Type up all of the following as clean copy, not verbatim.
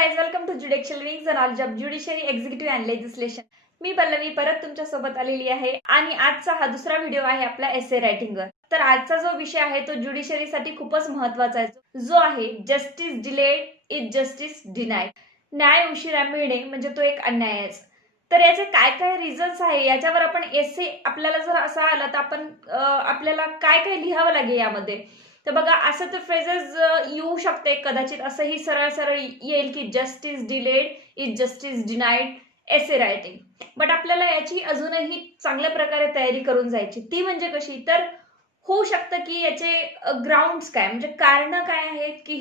Guys, welcome to judicial wings and all job judiciary executive and legislation. मी पल्लवी परत तुमच्या सोबत आलेली आहे आणि आजचा हा दुसरा व्हिडिओ आहे आपला एसे रायटिंगवर. तर आजचा जो विषय आहे तो ज्युडिशरीसाठी खूपच महत्त्वाचा आहे, जो आहे justice delayed is justice denied. न्याय उशिरा मिळणे म्हणजे तो एक अन्याय आहे. तर याचे काय काय रिझन्स आहे याच्यावर आपण एसे आपल्याला जर असा आला तर आपण आपल्याला काय काय लिहावं लागेल यामध्ये. तर बघा, असं तर फ्रेजेस येऊ शकते, कदाचित असंही सरळ सरळ येईल की justice delayed is justice denied essay writing. But आपल्याला याची अजूनही चांगल्या प्रकारे तयारी करून जायची. ती म्हणजे कशी, तर होऊ शकतं की याचे ग्राउंड्स काय, म्हणजे कारण काय आहेत की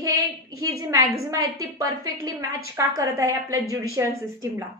ही जी मॅक्झिम आहेत ती परफेक्टली मॅच का करत आहे आपल्या ज्युडिशियल सिस्टीमला,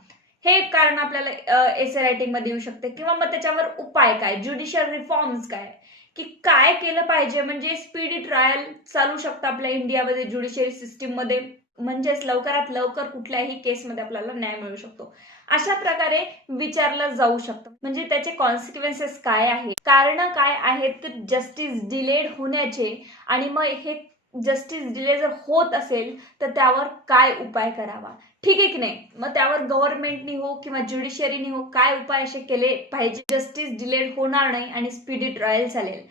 हे एक कारण आपल्याला एसे रायटिंग मध्ये येऊ शकते. किंवा मग त्याच्यावर उपाय काय, ज्युडिशियल रिफॉर्म्स काय, की काय केलं पाहिजे म्हणजे स्पीडी ट्रायल चालू शकतं आपल्या इंडियामध्ये ज्युडिशियरी सिस्टीम मध्ये, म्हणजेच लवकरात लवकर कुठल्याही केसमध्ये आपल्याला न्याय मिळू शकतो. अशा प्रकारे विचारलं जाऊ शकतं. म्हणजे त्याचे कॉन्सिक्वेन्सेस काय आहे, कारण काय आहेत जस्टिस डिलेड होण्याचे, आणि मग हे जस्टिस डिले जर होत असेल तर त्यावर काय उपाय करावा. ठीक आहे की नाही. मग त्यावर गव्हर्नमेंटनी हो किंवा ज्युडिशियरीनी हो काय उपाय असे केले पाहिजे जस्टिस डिलेड होणार नाही आणि स्पीडी ट्रायल चालेल.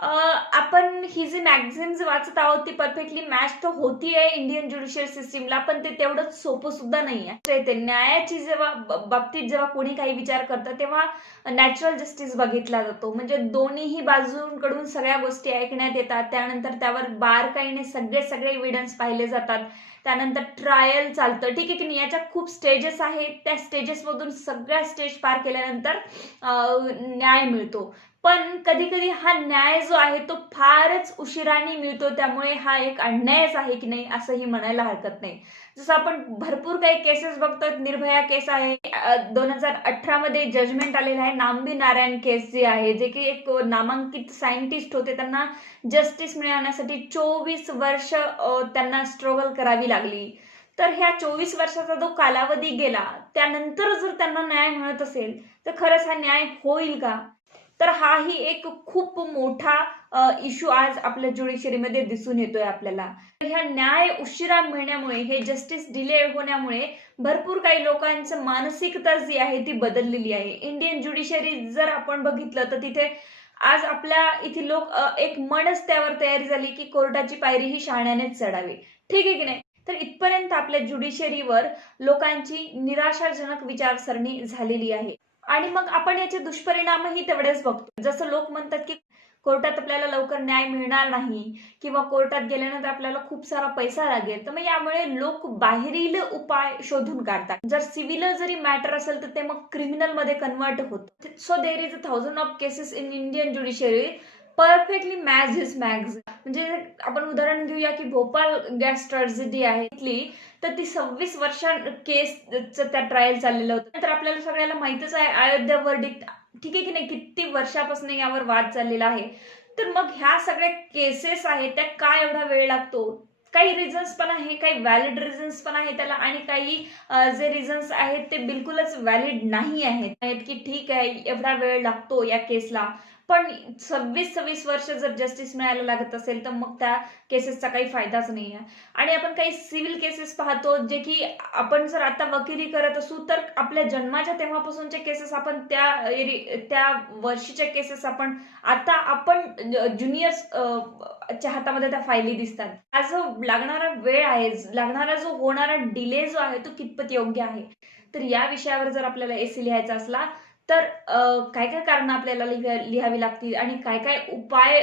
आपण ही जी मॅक्झिम्स वाचत आहोत ती परफेक्टली मॅच तर होती आहे इंडियन ज्युडिशियल सिस्टीमला, पण ते तेवढंच सोपं सुद्धा नाही आहे. न्यायाची जेव्हा बाबतीत जेव्हा कोणी काही विचार करतं तेव्हा नॅचरल जस्टिस बघितला जातो. म्हणजे दोन्हीही बाजूंकडून सगळ्या गोष्टी ऐकण्यात येतात, त्यानंतर त्यावर बारकाईने सगळे एव्हिडन्स पाहिले जातात, त्यानंतर ट्रायल चालतं. ठीक आहे की नाही. याच्या खूप स्टेजेस आहेत, त्या स्टेजेसमधून सगळ्या स्टेज पार केल्यानंतर न्याय मिळतो. पण कधी कधी हा न्याय जो आहे तो फारच उशिराने मिळतो, त्यामुळे हा एक अन्यायच आहे की नाही असंही म्हणायला हरकत नाही. जसं आपण भरपूर काही केसेस बघतो. निर्भया केस आहे, 2018 मध्ये जजमेंट आलेलं आहे. नाम्बी नारायण केस जे आहे, जे की एक नामांकित सायंटिस्ट होते, त्यांना जस्टिस मिळवण्यासाठी 24 वर्ष त्यांना स्ट्रगल करावी लागली. तर ह्या 24 वर्षाचा जो कालावधी गेला त्यानंतर जर त्यांना न्याय मिळत असेल तर खरंच हा न्याय होईल का. तर हाही एक खूप मोठा इश्यू आज आपल्या ज्युडिशरीमध्ये दिसून येतोय आपल्याला. ह्या न्याय उशिरा मिळण्यामुळे, हे जस्टिस डिले होण्यामुळे भरपूर काही लोकांचं मानसिकता जी आहे ती बदललेली आहे. इंडियन ज्युडिशरी जर आपण बघितलं तर तिथे आज आपल्या इथे लोक एक मनच त्यावर तयारी झाली की कोर्टाची पायरी ही शहाण्यानेच चढावी. ठीक आहे की नाही. तर इथपर्यंत आपल्या ज्युडिशरीवर लोकांची निराशाजनक विचारसरणी झालेली आहे. आणि मग आपण याचे दुष्परिणामही तेवढेच बघतो. जसं लोक म्हणतात की कोर्टात आपल्याला लवकर न्याय मिळणार नाही किंवा कोर्टात गेल्यानंतर आपल्याला खूप सारा पैसा लागेल, तर मग यामुळे लोक बाहेरील उपाय शोधून काढतात. जर सिव्हिल जरी मॅटर असेल तर ते मग क्रिमिनल मध्ये कन्वर्ट होतं. So there is a thousand of cases in Indian judiciary perfectly match his mags. म्हणजे आपण उदाहरण घेऊया की भोपाळ गॅस ट्रॅजेडी आहे इथली, तर ती 26 वर्षा केसचं त्या ट्रायल चाललेलं होतं. तर आपल्याला सगळ्याला माहितच आहे अयोध्या वर्डिक्ट. ठीक आहे की नाही. किती वर्षापासून यावर वाद चाललेला आहे. तर मग ह्या सगळ्या केसेस आहेत त्या काय एवढा वेळ लागतो. काही रिझन्स पण आहे, काही व्हॅलिड रिझन्स पण आहे त्याला, आणि काही जे रिझन्स आहेत ते बिलकुलच व्हॅलिड नाही आहेत की ठीक आहे एवढा वेळ लागतो या केसला. पण 26 वर्ष जर जस्टिस मिळायला लागत असेल तर मग त्या केसेसचा काही फायदाच नाही आहे. आणि आपण काही सिव्हिल केसेस पाहतो जे की आपण जर आता वकिली करत असू तर आपल्या जन्माच्या तेव्हापासूनच्या केसेस आपण त्या वर्षीच्या केसेस आपण ज्युनियर्स च्या हातामध्ये त्या फायली दिसतात. हा जो लागणारा वेळ आहे, लागणारा जो होणारा डिले जो आहे तो कितपत योग्य आहे. तर या विषयावर जर आपल्याला एसे लिहायचा असला तर काय काय कारण आपल्याला लिहावी लागतील आणि काय काय उपाय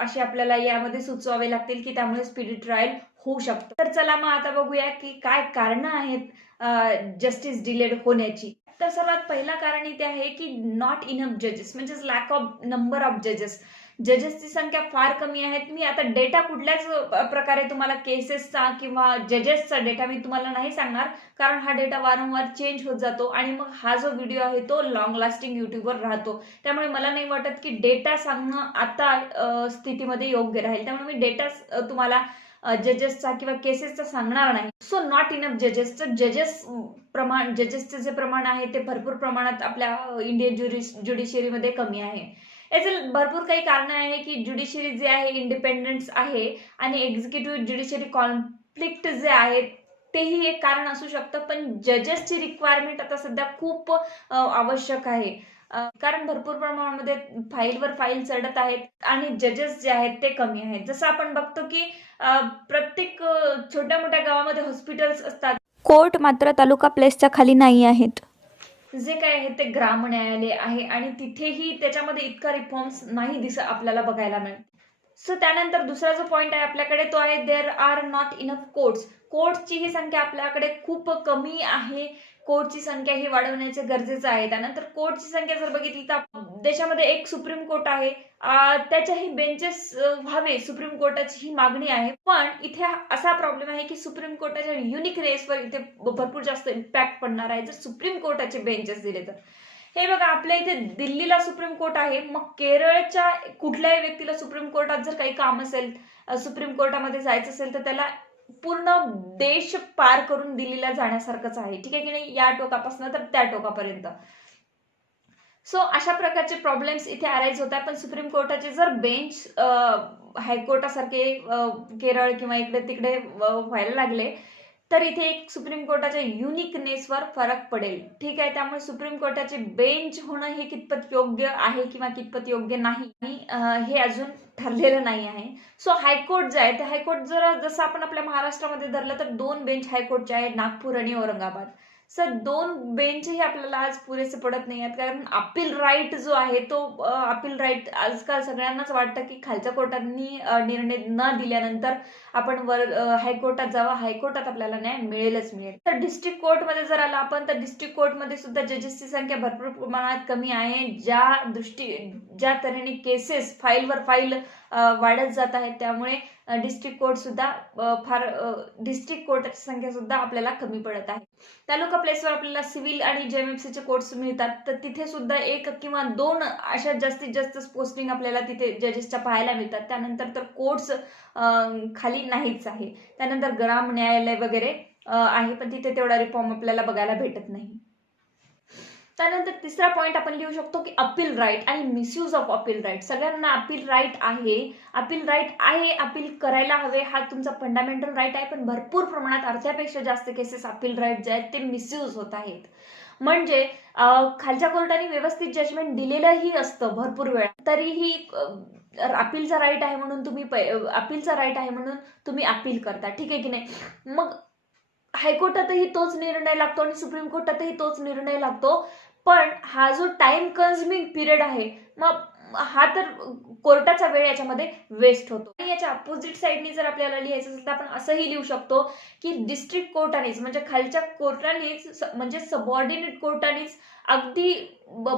असे आपल्याला यामध्ये सुचवावे लागतील की त्यामुळे स्पीडी ट्रायल होऊ शकतं. तर चला मग आता बघूया की काय कारण आहेत जस्टिस डिलेड होण्याची. तर सर्वात पहिला कारण इथे आहे की नॉट इनफ जजेस, म्हणजे लॅक ऑफ नंबर ऑफ जजेस. जजेसची संख्या फार कमी आहे. मी आता डेटा कुठल्याच प्रकारे तुम्हाला केसेसचा किंवा जजेसचा डेटा मी तुम्हाला नाही सांगणार, कारण हा डेटा वारंवार चेंज होत जातो आणि मग हा जो व्हिडिओ आहे तो लॉंग लास्टिंग युट्यूबवर राहतो. त्यामुळे मला नाही वाटत की डेटा सांगणं आता स्थितीमध्ये योग्य राहील. त्यामुळे मी डेटा तुम्हाला जजेसचा किंवा केसेसचा सांगणार नाही. सो नॉट इनफ जजेसचं जजेसचे जे प्रमाण आहे ते भरपूर प्रमाणात आपल्या इंडियन ज्युडिशियरीमध्ये कमी आहे. याचे भरपूर काही कारण आहे की ज्युडिशरी जे आहे इंडिपेंडन्स आहे आणि एक्झिक्युटिव्ह ज्युडिशरी कॉन्फ्लिक्ट जे आहे तेही एक कारण असू शकतं, पण जजेसची रिक्वायरमेंट आता सध्या खूप आवश्यक आहे. कारण भरपूर प्रमाणामध्ये फाईलवर फाईल चढत आहेत आणि जजेस जे आहेत ते कमी आहेत. जसं आपण बघतो की प्रत्येक छोट्या मोठ्या गावामध्ये हॉस्पिटल्स असतात. कोर्ट मात्र तालुका प्लेसच्या खाली नाही आहेत. जे काय आहे ते ग्राम न्यायालय आहे आणि तिथेही त्याच्यामध्ये इतका रिफॉर्म्स नाही आपल्याला बघायला मिळत. सो त्यानंतर दुसरा जो पॉइंट आहे आपल्याकडे तो आहे there are not enough courts. कोर्ट्सची ही संख्या आपल्याकडे खूप कमी आहे. कोर्टची संख्या ही वाढवण्याचे गरजेचं आहे. त्यानंतर कोर्टची संख्या जर बघितली तर देशामध्ये एक सुप्रीम कोर्ट आहे. त्याच्याही बेंचेस व्हावे सुप्रीम कोर्टाची ही मागणी आहे. पण इथे असा प्रॉब्लेम आहे की सुप्रीम कोर्टाच्या युनिकनेसवर इथे भरपूर जास्त इम्पॅक्ट पडणार आहे जर सुप्रीम कोर्टाचे बेंचेस दिले तर. हे बघा आपल्या इथे दिल्लीला सुप्रीम कोर्ट आहे, मग केरळच्या कुठल्याही व्यक्तीला सुप्रीम कोर्टात जर काही काम असेल, सुप्रीम कोर्टामध्ये जायचं असेल तर त्याला पूर्ण देश पार करून दिल्लीला जाण्यासारखंच आहे. ठीक आहे की नाही, या टोकापासून तर त्या टोकापर्यंत. सो अशा प्रकारचे प्रॉब्लेम्स इथे अराईज होत आहे. पण सुप्रीम कोर्टाचे जर बेंच हायकोर्टासारखे केरळ किंवा इकडे तिकडे व्हायला लागले तर इथे एक सुप्रीम कोर्टाच्या युनिकनेसवर फरक पडेल. ठीक आहे, त्यामुळे सुप्रीम कोर्टाचे बेंच होणं हे कितपत योग्य आहे किंवा कितपत योग्य नाही हे अजून ठरलेलं नाही आहे. सो हायकोर्ट जे आहे ते हायकोर्ट जसं आपण आपल्या महाराष्ट्रामध्ये धरलं तर 2 बेंच हायकोर्टचे आहेत, नागपूर आणि औरंगाबाद. सर 2 बेंचही आपल्याला आज पुरेसे पडत नाही आहेत, कारण अपील राईट जो आहे तो अपील राईट आजकाल सगळ्यांनाच वाटतं की खालच्या कोर्टांनी निर्णय न दिल्यानंतर आपण हायकोर्टात जावं, हायकोर्टात आपल्याला न्याय मिळेलच मिळेल. तर डिस्ट्रिक्ट कोर्टमध्ये जर आला आपण तर डिस्ट्रिक्ट कोर्टमध्ये सुद्धा जजेसची संख्या भरपूर प्रमाणात कमी आहे. ज्या तऱ्हेने केसेस फाईलवर फाईल वाढत जात आहेत त्यामुळे डिस्ट्रिक्ट कोर्ट सुद्धा डिस्ट्रिक्ट कोर्टाची संख्या सुद्धा आपल्याला कमी पडत आहे. तालुका प्लेसवर आपल्याला सिव्हिल आणि जेएमएफसीचे कोर्ट्स मिळतात, तर तिथे सुद्धा 1 किंवा 2 अशा जास्तीत जास्त पोस्टिंग आपल्याला तिथे जजेसच्या पाहायला मिळतात. त्यानंतर तर कोर्ट्स खाली नाहीच आहे. त्यानंतर ग्राम न्यायालय वगैरे आहे, पण तिथे तेवढा रिफॉर्म आपल्याला बघायला भेटत नाही. त्यानंतर तिसरा पॉइंट आपण लिहू शकतो की अपील राईट आणि मिसयूज ऑफ अपील राईट. सगळ्यांना अपील राईट आहे, अपील करायला हवे, हा तुमचा फंडामेंटल राईट आहे, पण भरपूर प्रमाणात अर्ध्यापेक्षा जास्त केसेस अपील राईट जे आहेत ते मिसयूज होत आहेत. म्हणजे खालच्या कोर्टाने व्यवस्थित जजमेंट दिलेलंही असतं भरपूर वेळा, तरीही अपीलचा राईट आहे म्हणून तुम्ही अपील करता. ठीक आहे की नाही, मग हायकोर्टातही तोच निर्णय लागतो आणि सुप्रीम कोर्टातही तोच निर्णय लागतो. पण हा जो टाइम कन्झ्युमिंग पिरियड आहे, मग हा तर कोर्टाचा वेळ याच्यामध्ये वेस्ट होतो. आणि याच्या अपोजिट साईडनी जर आपल्याला लिहायचं असेल तर आपण असंही लिहू शकतो की डिस्ट्रिक्ट कोर्टानेच म्हणजे खालच्या कोर्टानेच म्हणजे सबऑर्डिनेट कोर्टानेच अगदी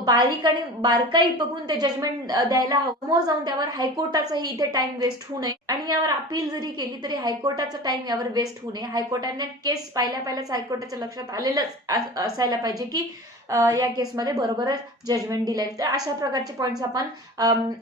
बारीक आणि बारकाई बघून ते जजमेंट द्यायला हवं. समोर जाऊन त्यावर हायकोर्टाचाही इथे टाइम वेस्ट होऊ नये आणि यावर अपील जरी केली तरी हायकोर्टाचा टाइम यावर वेस्ट होऊ नये. हायकोर्टाने केस पहिल्याच हायकोर्टाच्या लक्षात आलेलंच असायला पाहिजे की या केसमध्ये बरोबरच जजमेंट दिले. तर अशा प्रकारचे पॉइंट्स आपण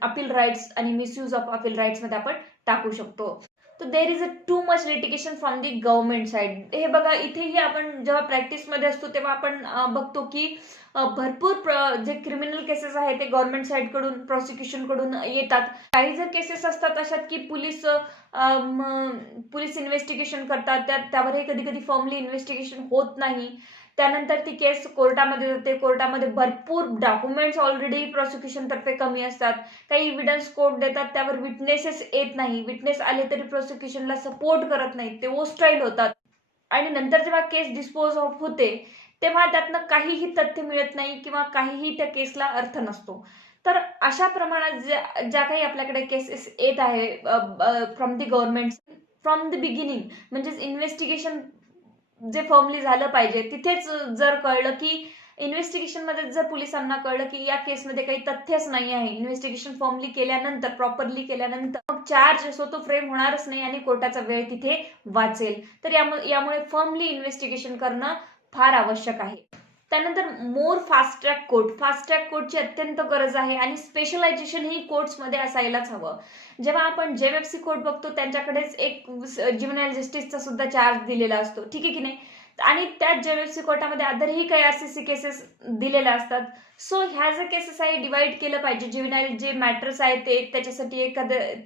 अपील राईट्स आणि मिसयूज ऑफ अपील राईट्स मध्ये आपण टाकू शकतो. तर देर is a too much litigation from the government side. हे बघा इथेही आपण जेव्हा प्रॅक्टिसमध्ये असतो तेव्हा आपण बघतो की भरपूर जे क्रिमिनल केसेस आहेत ते गव्हर्नमेंट साईड कडून प्रॉसिक्युशन कडून येतात. काही जर केसेस असतात अशात की पोलीस इन्व्हेस्टिगेशन करतात, त्यावरही कधी कधी फॉर्मली इन्व्हेस्टिगेशन होत नाही. त्यानंतर ती केस कोर्टामध्ये जाते, कोर्टामध्ये भरपूर डॉक्युमेंट्स ऑलरेडी प्रॉसिक्युशन तर्फे कमी असतात. काही एव्हिडन्स कोर्ट देतात, त्यावर विटनेसेस येत नाही, विटनेस आले तरी प्रोसिक्युशनला सपोर्ट करत नाहीत, ते होस्टाईल होतात. आणि नंतर जेव्हा केस डिस्पोज ऑफ होते तेव्हा त्यातनं काहीही तथ्य मिळत नाही किंवा काहीही त्या केसला अर्थ नसतो. तर अशा प्रमाणात ज्या काही आपल्याकडे केसेस येत आहे from the government from the beginning, म्हणजे इन्व्हेस्टिगेशन जे फॉर्मली झालं पाहिजे तिथेच जर कळलं की इन्व्हेस्टिगेशन मध्ये जर पोलिसांना कळलं की या केसमध्ये काही तथ्यच नाही आहे, इन्व्हेस्टिगेशन फॉर्मली केल्यानंतर प्रॉपरली केल्यानंतर मग चार्ज असो तो फ्रेम होणारच नाही आणि कोर्टाचा वेळ तिथे वाचेल. तर यामुळे फर्मली इन्व्हेस्टिगेशन करणं फार आवश्यक आहे. त्यानंतर मोर फास्ट ट्रॅक कोर्टची अत्यंत गरज आहे आणि स्पेशलायझेशन ही कोर्ट्समध्ये असायलाच हवं. जेव्हा आपण जेएमएफसी कोर्ट बघतो त्यांच्याकडेच एक ज्युव्हेनाइल जस्टिसचा सुद्धा चार्ज दिलेला असतो. ठीक आहे की नाही, आणि त्याच JLFC कोर्टामध्ये अदरही काही RCC केसेस दिलेल्या असतात. सो ह्या ज्या केसेस आहे डिवाइड केलं पाहिजे. ज्युव्हेनाईल जे मॅटर्स आहेत ते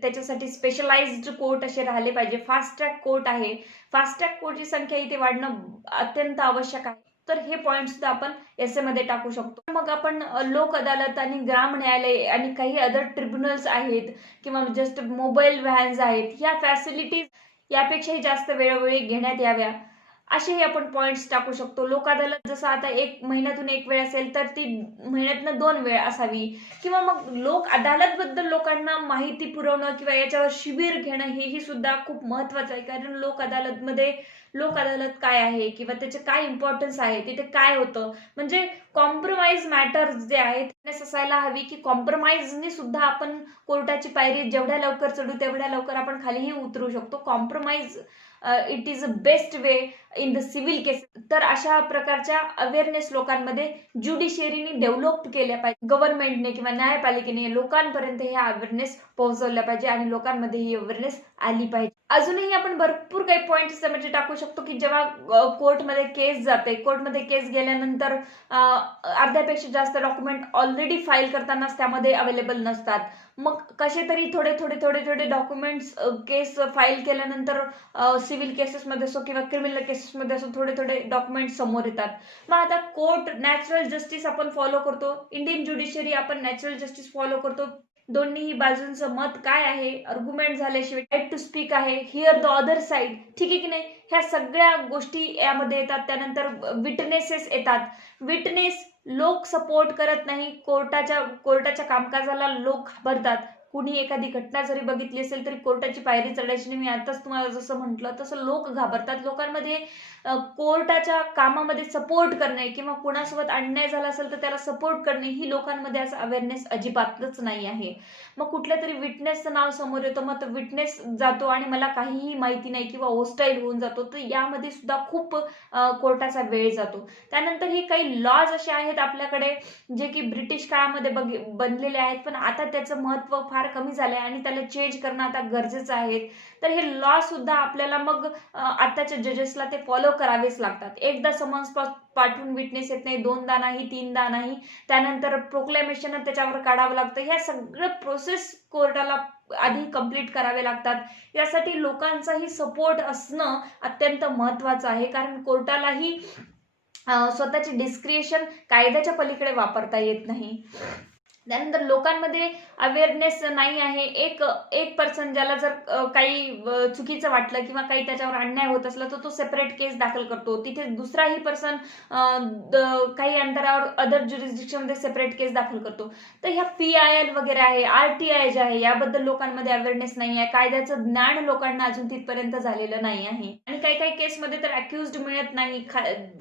त्याच्यासाठी स्पेशलाइज्ड कोर्ट असे राहिले पाहिजे. फास्ट ट्रॅक कोर्ट आहे, फास्ट ट्रॅक कोर्टची संख्या इथे वाढणं अत्यंत आवश्यक आहे. तर हे पॉइंट सुद्धा आपण एसे मध्ये टाकू शकतो. मग आपण लोक अदालत आणि ग्राम न्यायालय आणि काही अदर ट्रिब्युनल्स आहेत किंवा जस्ट मोबाईल व्हॅन्स आहेत, ह्या फॅसिलिटीज यापेक्षाही जास्त वेळोवेळी घेण्यात याव्या असेही आपण पॉइंट्स टाकू शकतो. लोक अदालत जसं आता 1 महिन्यातून 1 वेळ असेल तर ती महिन्यातनं 2 वेळ असावी. किंवा मग लोक अदालत बद्दल लोकांना माहिती पुरवणं किंवा याच्यावर शिबिर घेणं हेही सुद्धा खूप महत्वाचं आहे. कारण लोक अदालत काय आहे किंवा त्याचे काय इम्पॉर्टन्स आहे, तिथे काय होतं, म्हणजे कॉम्प्रोमाइज मॅटर्स जे आहेत असायला हवी की कॉम्प्रोमाइजने सुद्धा आपण कोर्टाची पायरी जेवढ्या लवकर चढू तेवढ्या लवकर आपण खालीही उतरू शकतो. Compromise it is a best way in the civil case. तर अशा प्रकारच्या अवेअरनेस लोकांमध्ये ज्युडिशियरीने डेव्हलप केल्या पाहिजे. गव्हर्नमेंटने किंवा न्यायपालिकेने लोकांपर्यंत हे अवेअरनेस पोहोचवल्या पाहिजे आणि लोकांमध्ये ही अवेअरनेस आली पाहिजे. अजूनही आपण भरपूर काही पॉइंट्स त्यामध्ये टाकू शकतो की जेव्हा कोर्टमध्ये केस गेल्यानंतर अर्ध्यापेक्षा जास्त डॉक्युमेंट ऑलरेडी फाईल करतानाच त्यामध्ये अवेलेबल नसतात. मग कसे तरी थोडे डॉक्युमेंट्स केस फाईल केल्यानंतर सिव्हिल केसेसमध्ये असो किंवा क्रिमिनल केसेसमध्ये असो थोडे डॉक्युमेंट समोर येतात. मग आता कोर्ट नॅचरल जस्टिस आपण फॉलो करतो, इंडियन ज्युडिशियरी आपण नॅचरल जस्टिस फॉलो करतो. दोन्ही बाजूंचं मत काय आहे, आर्ग्युमेंट झाल्याशिवाय राईट टू स्पीक आहे, हिअर द अदर साइड, ठीक आहे की नाही, ह्या सगळ्या गोष्टी यामध्ये येतात. त्यानंतर विटनेसेस येतात. विटनेस लोक सपोर्ट करत नाही. कोर्टाच्या कामकाजाला लोक घाबरतात. कुणी एखादी घटना जरी बघितली असेल तरी कोर्टाची पायरी चढायची नाही. मी आताच तुम्हाला जसं म्हटलं तसं लोक घाबरतात. लोकांमध्ये कोर्टाच्या कामामध्ये सपोर्ट करणे किंवा कुणासोबत अन्याय झाला असेल तर त्याला सपोर्ट करणे ही लोकांमध्ये असं अवेअरनेस अजिबातच नाही आहे. मग कुठल्या तरी विटनेसचं नाव समोर येतं, मग विटनेस जातो आणि मला काहीही माहिती नाही किंवा होस्टाईल होऊन जातो. तर यामध्ये सुद्धा खूप कोर्टाचा वेळ जातो. त्यानंतर हे काही लॉज असे आहेत आपल्याकडे जे की ब्रिटिश काळामध्ये बनलेले आहेत, पण आता त्याचं महत्व फार कमी झालंय आणि त्याला चेंज करणं आता गरजेचं आहे. तर हे लॉ सुद्धा आपल्याला मग आताच्या जजेसला ते फॉलो करावेच लागतात. एकदा समन्स पाठवून विटनेस येत नाही, 2दा नाही, 3दा नाही, त्यानंतर प्रोक्लेमेशन त्याच्यावर काढावं लागतं. ह्या सगळं प्रोसेस कोर्टाला आधी कंप्लीट करावे लागतात. यासाठी लोकांचाही सपोर्ट असणं अत्यंत महत्वाचं आहे. कारण कोर्टालाही स्वतःचे डिस्क्रिएशन कायद्याच्या पलीकडे वापरता येत नाही. त्यानंतर लोकांमध्ये अवेअरनेस नाही आहे. एक पर्सन ज्याला जर काही चुकीचं वाटलं किंवा काही त्याच्यावर अन्याय होत असला तर तो सेपरेट केस दाखल करतो. तिथे दुसराही पर्सन काही अंतरावर अदर ज्युरिस्डिक्शनमध्ये सेपरेट केस दाखल करतो. तर ह्या PIL वगैरे आहे, RTI जे आहे, याबद्दल लोकांमध्ये अवेअरनेस नाही आहे. कायद्याचं ज्ञान लोकांना अजून तिथपर्यंत झालेलं नाही आहे. आणि काही केसमध्ये तर अक्युज्ड मिळत नाही.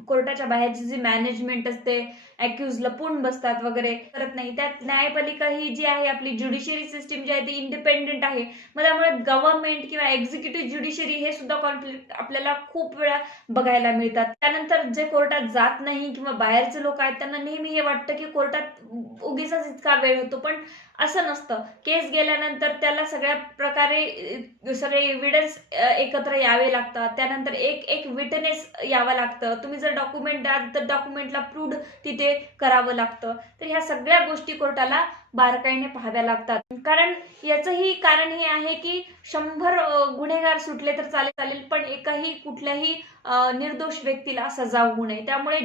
कोर्टाच्या बाहेरची जी मॅनेजमेंट असते, अक्यूज लपून बसतात वगैरे, करत नाही. त्यात न्यायपालिका ही जी आहे आपली ज्युडिशियरी सिस्टीम जी आहे ती इंडिपेंडेंट आहे. मग त्यामुळे गव्हर्नमेंट किंवा एक्झिक्युटिव्ह ज्युडिशियरी हे सुद्धा कॉन्फ्लिक्ट आपल्याला खूप वेळा बघायला मिळतात. त्यानंतर जे कोर्टात जात नाही किंवा बाहेरचे लोक आहेत त्यांना नेहमी हे वाटतं की कोर्टात उगीचच इतका वेळ होतो, पण असं नसतं. केस गेल्यानंतर त्याला सगळ्या प्रकारे सगळे एव्हिडन्स एकत्र यावे लागतात. त्यानंतर एक विटनेस यावं लागतं. तुम्ही जर डॉक्युमेंट द्याल तर डॉक्युमेंटला प्रूव्ड तिथे करावं लागतं. तर ह्या सगळ्या गोष्टी कोर्टाला बारकाईने पाहाव्या लागतात. कारण याचंही कारण हे आहे की 100 गुन्हेगार सुटले तर चालेल, पण कुठल्याही निर्दोष व्यक्तीला सजा होऊ नये. त्यामुळे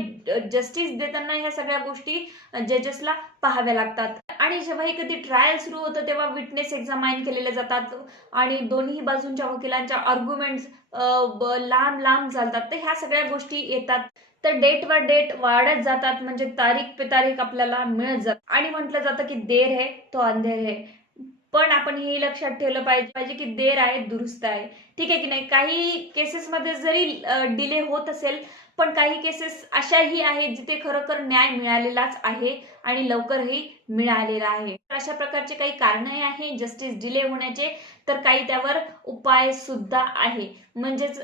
जस्टिस देताना ह्या सगळ्या गोष्टी जजेसला पाहाव्या लागतात. आणि जेव्हाही कधी ट्रायल सुरू होतं तेव्हा विटनेस एक्झामाइन केलेले जातात आणि दोन्ही बाजूंच्या वकिलांच्या आर्ग्युमेंट्स लांब चालतात. तर ह्या सगळ्या गोष्टी येतात. तर डेट वर डेट वाढत जातात, म्हणजे तारीख पे तारीख आपल्याला मिळत जात. आणि म्हटलं जातं की देर है तो अंधेर है, पण आपण हे लक्षात ठेवलं पाहिजे की देर आहे दुरुस्त आहे. ठीक आहे की नाही. काही केसेसमध्ये जरी डिले होत असेल पण काही केसेस अशाही आहेत जिथे खरोखर न्याय मिळालेलाच आहे आणि लवकरही मिळालेला आहे. अशा प्रकारचे काही कारणे आहे जस्टिस डिले होण्याचे, तर काही त्यावर उपाय सुद्धा आहे. म्हणजेच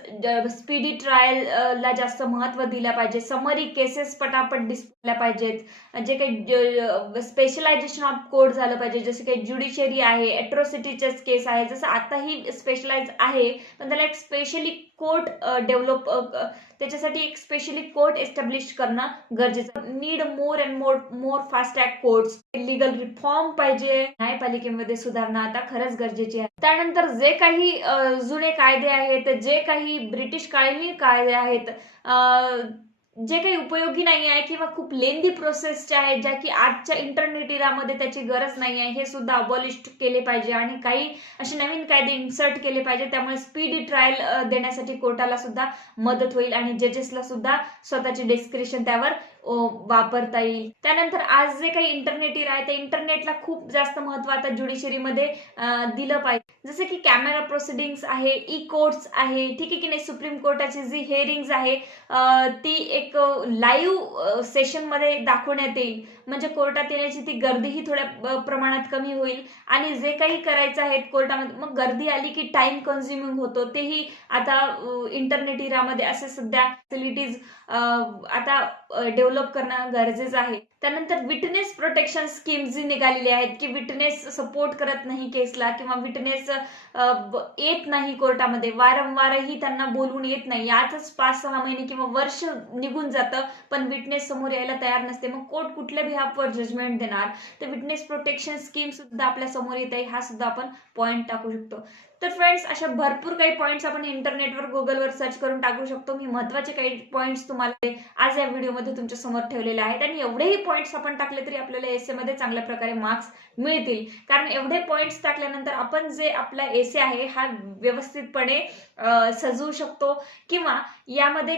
स्पीडी ट्रायल ला जास्त महत्त्व दिलं पाहिजे, समरी केसेस पटापट दिसल्या पाहिजेत, जे काही स्पेशलायझेशन ऑफ कोर्ट झालं पाहिजे, जसे काही ज्युडिशरी आहे, एट्रोसिटीचेच केस आहे, जसं आताही स्पेशलाइज आहे पण त्याला एक स्पेशली कोर्ट डेव्हलप, त्याच्यासाठी एक स्पेशली कोर्ट एस्टॅब्लिश करणं गरजेचं. Need more and more fast track courts, legal reform पाहिजे, न्यायपालिकेमध्ये सुधारणा आता खरंच गरजेची आहे. त्यानंतर जे काही जुने कायदे आहेत, जे काही ब्रिटिश काळीन कायदे आहेत, जे काही उपयोगी नाही आहे किंवा खूप लेंदी प्रोसेसचे आहेत, ज्या की आजच्या इंटरनेट इरामध्ये त्याची गरज नाही आहे, हे सुद्धा अबॉलिश केले पाहिजे आणि काही असे नवीन कायदे इन्सर्ट केले पाहिजे. त्यामुळे स्पीडी ट्रायल देण्यासाठी कोर्टाला सुद्धा मदत होईल आणि जजेसला सुद्धा स्वतःचे डिस्क्रिशन त्यावर वापरता येईल. त्यानंतर आज जे काही इंटरनेट इरा आहे त्या इंटरनेटला खूप जास्त महत्त्व आता ज्युडिशरीमध्ये दिलं पाहिजे. जसे की कॅमेरा प्रोसिडिंग्स आहे, ई कोर्ट्स आहे, ठीक आहे की नाही, सुप्रीम कोर्टाची जी हिअरिंग्स आहे ती एक लाईव्ह सेशन मध्ये दाखवण्यात येईल, म्हणजे कोर्टात येण्याची ती गर्दीही थोड्या प्रमाणात कमी होईल आणि जे काही करायचं आहे कोर्टामध्ये, मग गर्दी आली की टाइम कन्झ्युमिंग होतो, तेही आता इंटरनेट इरामध्ये असे सध्या फॅसिलिटीज आता डेव्हलप करणं गरजेचं आहे. त्यानंतर विटनेस प्रोटेक्शन स्कीम जी निघालेली आहेत की विटनेस सपोर्ट करत नाही केसला किंवा विटनेस येत नाही कोर्टामध्ये, वारंवारही त्यांना बोलवून येत नाही, यातच 5-6 महिने किंवा वर्ष निघून जातं पण विटनेस समोर यायला तयार नसते, मग कोर्ट कुठल्या बिहाफवर जजमेंट देणार. तर विटनेस प्रोटेक्शन स्कीम सुद्धा आपल्या समोर येत आहे, हा सुद्धा आपण पॉइंट टाकू शकतो. तर फ्रेंड्स, अशा भरपूर काही पॉइंट्स आपण इंटरनेटवर गुगलवर सर्च करून टाकू शकतो. मी महत्त्वाचे काही पॉइंट्स तुम्हाला आज या व्हिडिओमध्ये तुमच्या समोर ठेवलेले आहेत आणि एवढेही पॉइंट्स आपण टाकले तरी आपल्याला एसे मध्ये चांगल्या प्रकारे मार्क्स मिळतील, कारण एवढे पॉइंट्स टाकल्यानंतर आपण जे आपला एसे आहे हा व्यवस्थितपणे सजवू शकतो किंवा यामध्ये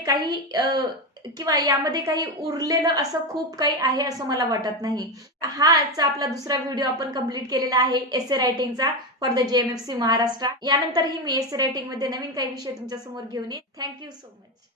काही उरलेलं असं खूप काही आहे असं मला वाटत नाही. हा आजचा आपला दुसरा व्हिडिओ आपण कंप्लीट केलेला आहे एसे रायटिंगचा फॉर द JMFC महाराष्ट्र. यानंतरही मी एसे रायटिंग मध्ये नवीन काही विषय तुमच्या समोर घेऊन येईन. Thank you so much.